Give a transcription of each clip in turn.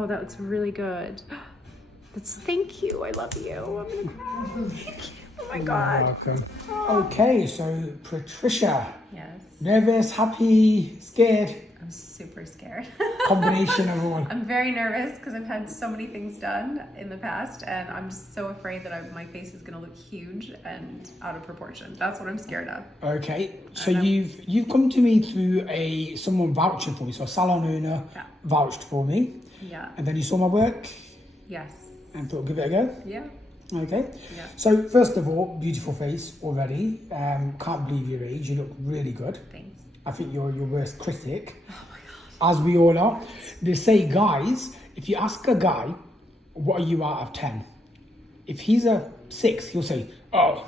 Oh, that looks really good. Thank you. I love you. I'm gonna cry. Thank you. Oh my God. Welcome. Okay, so Patricia. Yes. Nervous, happy, scared? I'm super scared. Combination of all. I'm very nervous because I've had so many things done in the past, and I'm just so afraid that my face is going to look huge and out of proportion. That's what I'm scared of. Okay, so you've come to me through someone vouching for me, so a salon owner vouched for me. Yeah. And then you saw my work. Yes. And thought, give it a go. Yeah. Okay. Yeah. So first of all, beautiful face already. Can't believe your age. You look really good. Thanks. I think you're your worst critic. Oh my God. As we all are. They say, guys, if you ask a guy, what are you out of 10? If he's a 6, he'll say, oh,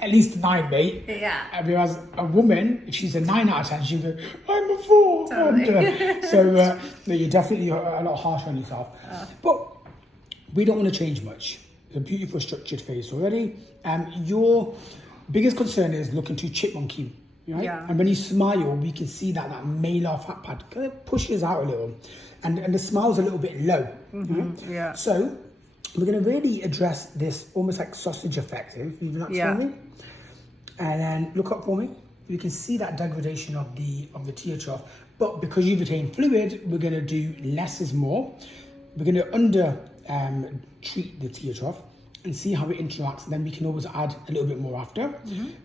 at least a 9, mate. Yeah. Whereas a woman, if she's a 9 out of 10, she'll go, I'm a 4. Totally. So no, you're definitely a lot harsher on yourself. But we don't want to change much. It's a beautiful structured face already. Your biggest concern is looking too chipmunky. Right? Yeah. And when you smile, we can see that malar fat pad kind of pushes out a little. And the smile's a little bit low. Right? Yeah. So we're going to really address this almost like sausage effect. If you do that for me. And then look up for me. You can see that degradation of the tear trough. But because you've retained fluid, we're going to do less is more. We're going to treat the tear trough and see how it interacts, and then we can always add a little bit more after.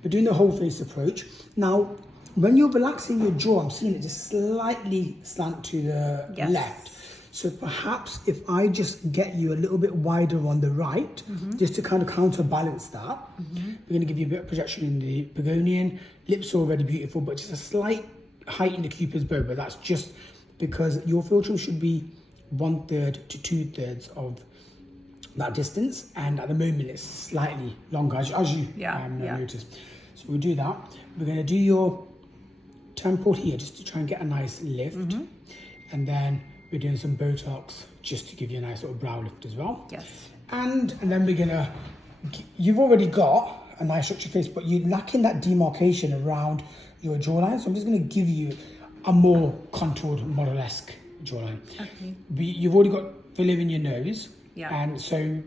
We're doing the whole face approach. Now, when you're relaxing your jaw, I'm seeing it just slightly slant to the left. So perhaps if I just get you a little bit wider on the right, just to kind of counterbalance that, we're going to give you a bit of projection in the begonian. Lips are already beautiful, but just a slight height in the cupid's bow, but that's just because your philtrum should be 1/3 to 2/3 of that distance, and at the moment it's slightly longer, as you notice. So we'll do that. We're going to do your temple here just to try and get a nice lift, and then we're doing some Botox just to give you a nice little brow lift as well. Yes. And then we're gonna, you've already got a nice structured face, but you're lacking that demarcation around your jawline. So I'm just gonna give you a more contoured, model-esque jawline. Okay. You've already got filler in your nose. Yeah. And so,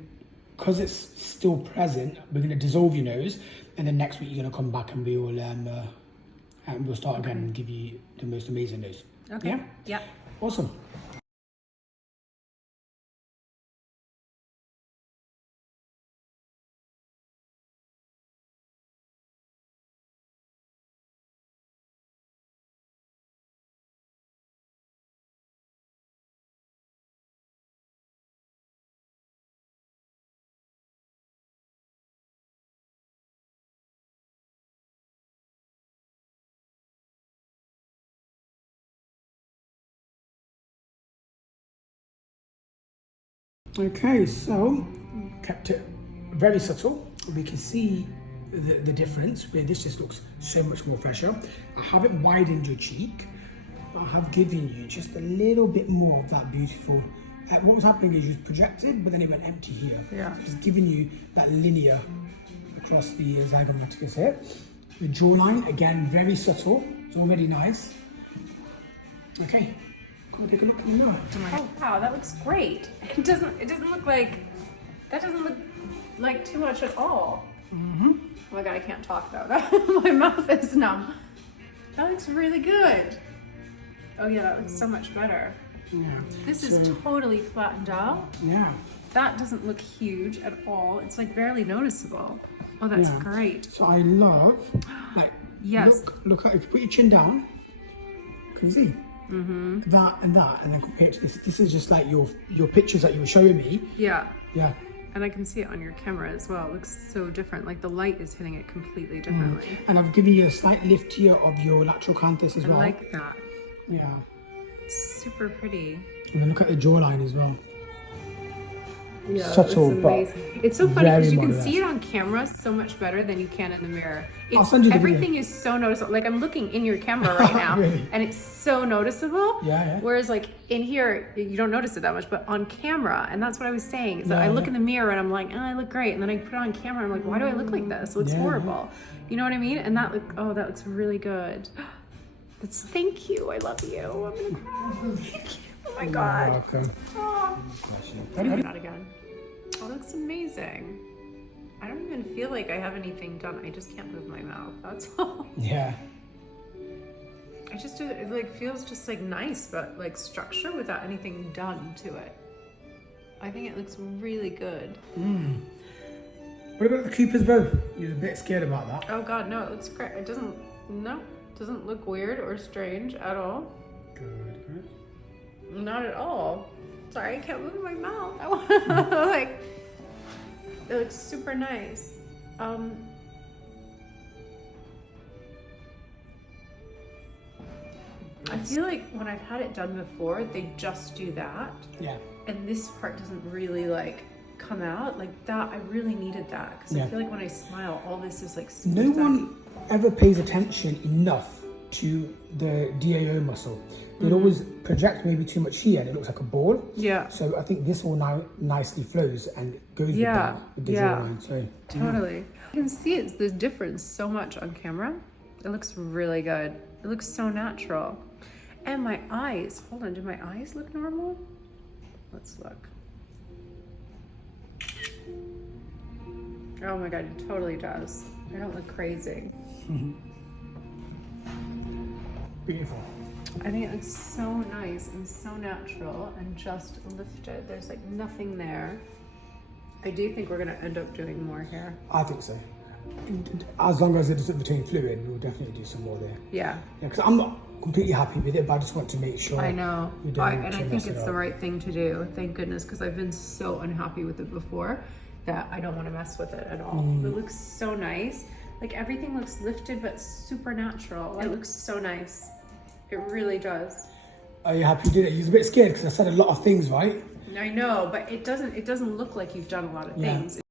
because it's still present, we're gonna dissolve your nose, and then next week you're gonna come back and we'll start again and give you the most amazing nose. Okay. Yeah? Yeah. Awesome. Okay, so kept it very subtle. We can see the difference where this just looks so much more fresher. I haven't widened your cheek, but I have given you just a little bit more of that beautiful. What was happening is you was projected, but then it went empty here. Yeah. So just giving you that linear across the zygomaticus here. The jawline, again, very subtle. It's already nice. Okay. Come take a look in the mirror. Oh wow, that looks great. It doesn't look like, that doesn't look like too much at all. Oh my God, I can't talk though. My mouth is numb. That looks really good. Oh yeah, that looks so much better. Yeah. This is totally flattened out. Yeah. That doesn't look huge at all. It's like barely noticeable. Oh, that's great. So I love, like, Yes. look at, if you put your chin down, can you see? That, and then compare it to this. This is just like your pictures that you were showing me. Yeah. Yeah. And I can see it on your camera as well. It looks so different. Like the light is hitting it completely differently. And I've given you a slight lift here of your lateral canthus as well. I like that. Yeah. Super pretty. And then look at the jawline as well. Yeah, Subtle, it's but amazing. It's so funny because you can model-esque. see it on camera so much better than you can in the mirror. I'll send you the everything video. is so noticeable. Like I'm looking in your camera right now, Really? and it's so noticeable. Yeah. Whereas like in here, you don't notice it that much, but on camera, and that's what I was saying. Is that I look in the mirror and I'm like, oh, I look great, and then I put it on camera, and I'm like, why do I look like this? It looks horrible. You know what I mean? And that that looks really good. Thank you. I love you. I'm gonna cry. Thank you. Oh my God. welcome. Oh. Not again. Oh, looks amazing. I don't even feel like I have anything done. I just can't move my mouth. That's all. Yeah. I just do it. Like feels just like nice, but like structure without anything done to it. I think it looks really good. What about the Cooper's bow? You're a bit scared about that. Oh God, no! It looks great. It doesn't look weird or strange at all. Good. Not at all. Sorry, I can't move my mouth. I want like. It looks super nice. I feel like when I've had it done before, they just do that. Yeah. And this part doesn't really like come out like that. I really needed that because I feel like when I smile, all this is like super No one ever pays attention enough to the DAO muscle. It always projects maybe too much here and it looks like a ball. Yeah. So I think this all now nicely flows and goes with that, with the jawline. So totally. You can see it's the difference so much on camera. It looks really good. It looks so natural. And my eyes, hold on, do my eyes look normal? Let's look. Oh my God, it totally does. I don't look crazy. Beautiful. I think it looks so nice and so natural and just lifted. There's like nothing there. I do think we're gonna end up doing more here. I think so. As long as it doesn't retain fluid, we'll definitely do some more there. Yeah. Yeah, because I'm not completely happy with it, but I just want to make sure. I know. We don't And I think it's the right thing to do. Thank goodness, because I've been so unhappy with it before that I don't want to mess with it at all. It looks so nice. Like everything looks lifted but super natural. It looks so nice. It really does. Are you happy you did it? You was a bit scared because I said a lot of things, right? I know, but it doesn't look like you've done a lot of things.